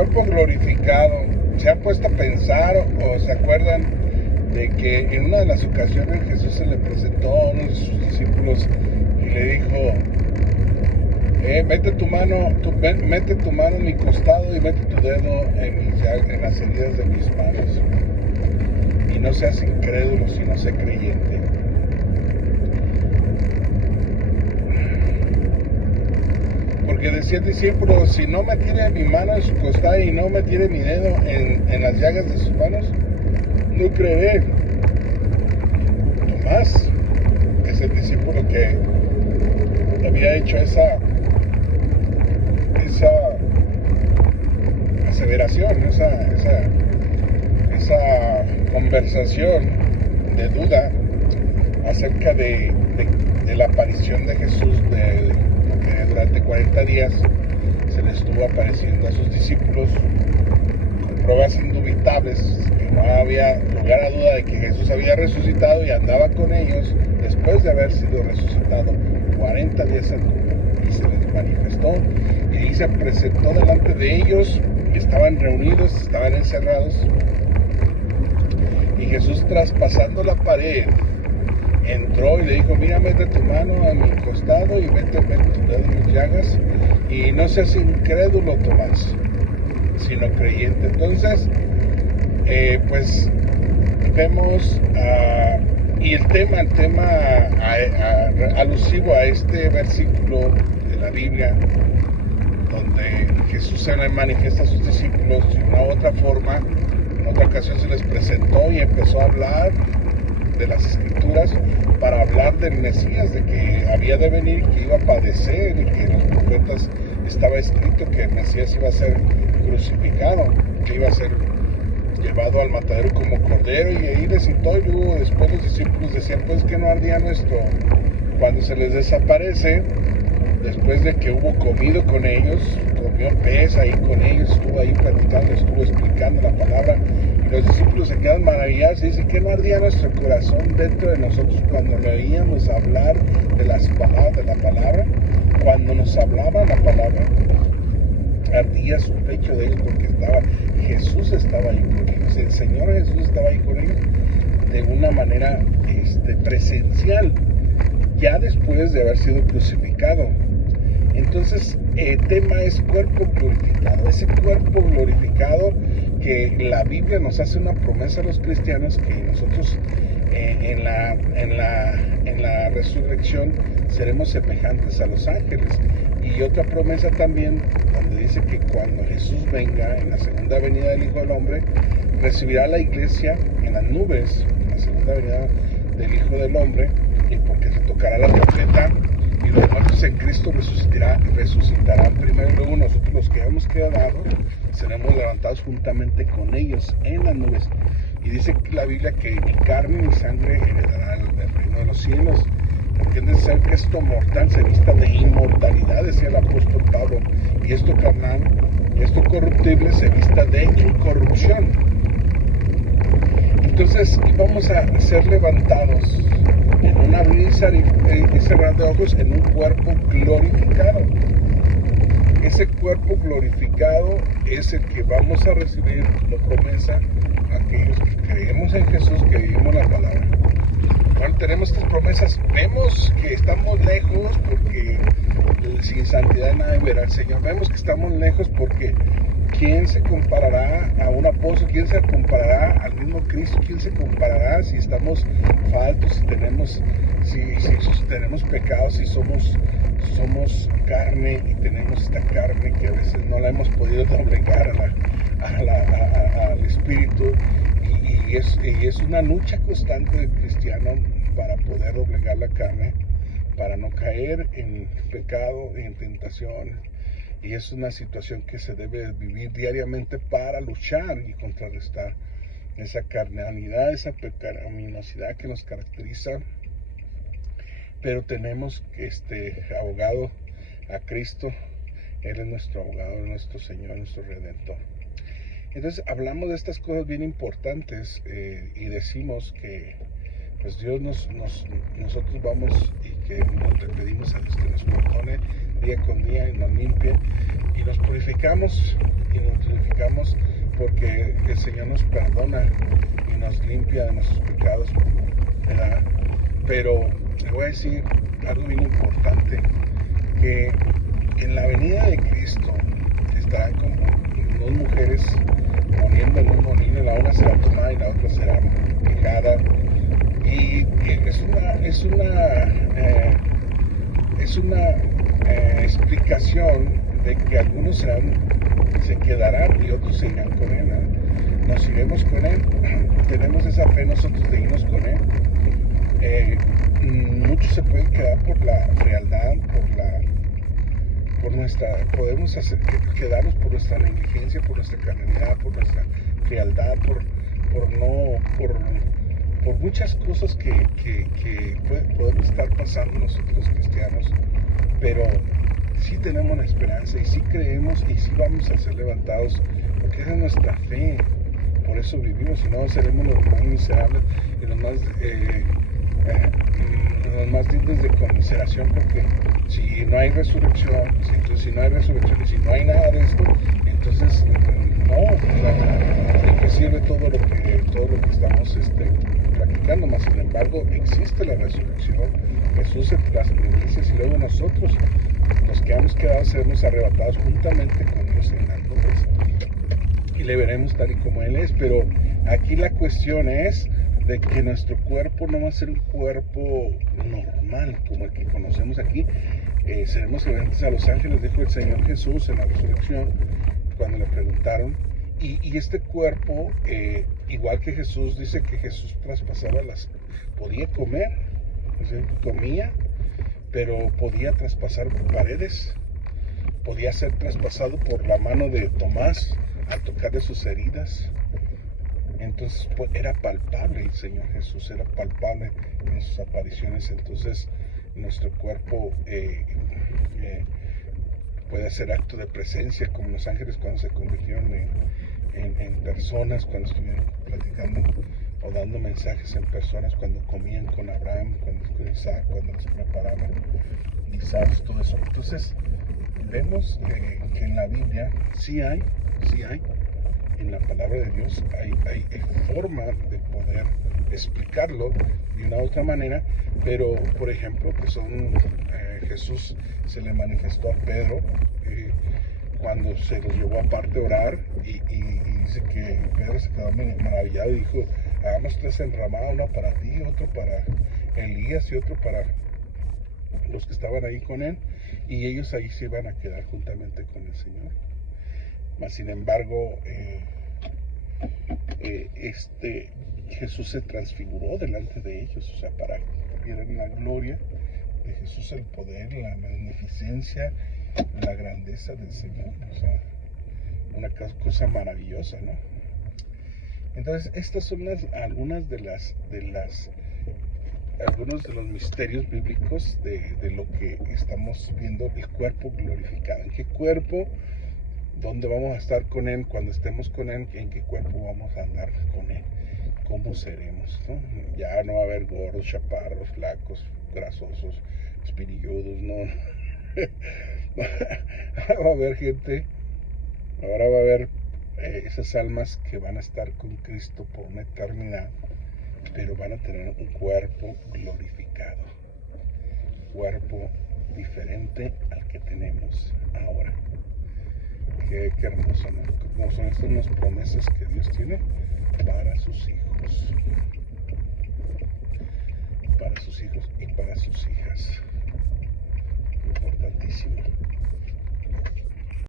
cuerpo glorificado. ¿Se han puesto a pensar o se acuerdan de que en una de las ocasiones Jesús se le presentó a uno de sus discípulos y le dijo: mete tu mano en mi costado y mete tu dedo en las heridas de mis manos, y no seas incrédulo sino sé creyente? Porque decía el discípulo: si no me tiene mi mano en su costado y no me tiene mi dedo en las llagas de sus manos, no creeré. Tomás es el discípulo que había hecho esa aseveración, esa conversación de duda acerca de la aparición de Jesús, porque durante 40 días se le estuvo apareciendo a sus discípulos con pruebas indubitables, que no había lugar a duda de que Jesús había resucitado, y andaba con ellos después de haber sido resucitado. 40 días anduvo y se les manifestó, y ahí se presentó delante de ellos, y estaban reunidos, estaban encerrados, y Jesús, traspasando la pared, entró y le dijo: mira, mete tu mano a mi costado y mete tu dedo en mis llagas, y no seas incrédulo, Tomás, sino creyente. Entonces, pues vemos, y el tema alusivo a este versículo de la Biblia, donde Jesús se le manifiesta a sus discípulos de una u otra forma. En otra ocasión se les presentó y empezó a hablar de las Escrituras para hablar del Mesías, de que había de venir, que iba a padecer, y que en los profetas estaba escrito que el Mesías iba a ser crucificado, que iba a ser llevado al matadero como cordero. Y ahí les citó, y luego después los discípulos decían: pues que no ardía cuando se les desaparece, después de que hubo comido con ellos, comió pez ahí con ellos, estuvo ahí platicando, estuvo explicando la palabra, y los discípulos se quedan maravillados y dicen: ¿qué no ardía nuestro corazón dentro de nosotros cuando le oíamos hablar de las palabras de la palabra? Cuando nos hablaba la palabra, ardía su pecho de ellos, porque Jesús estaba ahí con ellos, el Señor Jesús estaba ahí con ellos de una manera presencial, ya después de haber sido crucificado. Entonces, el tema es cuerpo glorificado. Ese cuerpo glorificado que la Biblia nos hace una promesa a los cristianos, que nosotros en la resurrección seremos semejantes a los ángeles. Y otra promesa también, donde dice que cuando Jesús venga en la segunda venida del Hijo del Hombre, recibirá a la iglesia en las nubes, en la segunda venida del Hijo del Hombre, y porque se tocará la trompeta, y los muertos en Cristo resucitarán primero, y luego nosotros, los que hemos quedado, seremos levantados juntamente con ellos en las nubes. Y dice la Biblia que ni carne ni sangre heredará el reino de los cielos, porque es necesario que esto mortal se vista de inmortalidad, decía el apóstol Pablo, y esto carnal, esto corruptible, se vista de incorrupción. Entonces vamos a ser levantados en un abrir y cerrar de ojos, en un cuerpo glorificado. Ese cuerpo glorificado es el que vamos a recibir la promesa a aquellos que creemos en Jesús, que vivimos la palabra. Cuando tenemos estas promesas, vemos que estamos lejos, porque sin santidad nadie verá al Señor. Vemos que estamos lejos porque ¿quién se comparará a un apóstol? ¿Quién se comparará al mismo Cristo? ¿Quién se comparará si estamos faltos, si tenemos pecados, si somos carne, y tenemos esta carne que a veces no la hemos podido doblegar al Espíritu? Y es una lucha constante del cristiano para poder doblegar la carne, para no caer en pecado y en tentación. Y es una situación que se debe vivir diariamente para luchar y contrarrestar esa carnalidad, esa pecaminosidad que nos caracteriza. Pero tenemos abogado a Cristo. Él es nuestro abogado, nuestro Señor, nuestro Redentor. Entonces hablamos de estas cosas bien importantes, y decimos que pues Dios nosotros vamos y que le pedimos a Dios que nos perdone día con día y nos limpia y nos purificamos porque el Señor nos perdona y nos limpia de nuestros pecados, ¿verdad? Pero le voy a decir algo bien importante, que en la venida de Cristo estarán como dos mujeres poniendo en un molino, la una será tomada y la otra será dejada, y es una explicación de que algunos se quedarán y otros se irán con él, ¿eh? Nos iremos con él, tenemos esa fe nosotros de irnos con él. Muchos se pueden quedar por la frialdad, podemos quedarnos por nuestra negligencia, por nuestra carnalidad, por nuestra frialdad, por muchas cosas que podemos estar pasando nosotros los cristianos, pero sí tenemos la esperanza y sí creemos y sí vamos a ser levantados, porque esa es nuestra fe. Por eso vivimos, si no seremos los más miserables y los más dignos de conmiseración, porque si no hay resurrección, si no hay resurrección y si no hay nada de esto, entonces ¿de qué sirve todo lo que estamos practicando? Más sin embargo, existe la resurrección, Jesús entre las primicias, y luego nosotros, los que hemos quedado, seremos arrebatados juntamente con Dios en las nubes y le veremos tal y como Él es. Pero aquí la cuestión es de que nuestro cuerpo no va a ser un cuerpo normal como el que conocemos aquí. Seremos semejantes a los ángeles, dijo el Señor Jesús en la resurrección cuando le preguntaron. Y este cuerpo, igual que Jesús, dice que Jesús traspasaba podía comer, o sea, comía, pero podía traspasar paredes, podía ser traspasado por la mano de Tomás al tocar de sus heridas. Entonces era palpable el Señor Jesús, era palpable en sus apariciones. Entonces nuestro cuerpo puede hacer acto de presencia, como los ángeles cuando se convirtieron en personas, cuando estuvieron platicando o dando mensajes en personas, cuando comían con Abraham, con Isaac, cuando les preparaban guisados, todo eso. Entonces vemos que en la Biblia sí hay, en la palabra de Dios hay forma de poder explicarlo de una u otra manera, pero por ejemplo Jesús se le manifestó a Pedro cuando se los llevó aparte a orar, y dice que Pedro se quedó maravillado y dijo: hagamos 3 enramados, uno para ti, otro para Elías y otro para los que estaban ahí con él, y ellos ahí se iban a quedar juntamente con el Señor. Mas sin embargo, Jesús se transfiguró delante de ellos, o sea, para que vieran la gloria de Jesús, el poder, la magnificencia, la grandeza del Señor, o sea, una cosa maravillosa, ¿no? Entonces, estas son algunos de los misterios bíblicos de lo que estamos viendo, el cuerpo glorificado. ¿En qué cuerpo? ¿Dónde vamos a estar con Él cuando estemos con Él? ¿En qué cuerpo vamos a andar con Él? ¿Cómo seremos, no? Ya no va a haber gordos, chaparros, flacos, grasosos, espinilludos, no. Ahora va a haber gente, ahora va a haber esas almas que van a estar con Cristo por una eternidad, pero van a tener un cuerpo glorificado, cuerpo diferente al que tenemos ahora. Qué hermoso, ¿no? Como son estas unas promesas que Dios tiene para sus hijos y para sus hijas.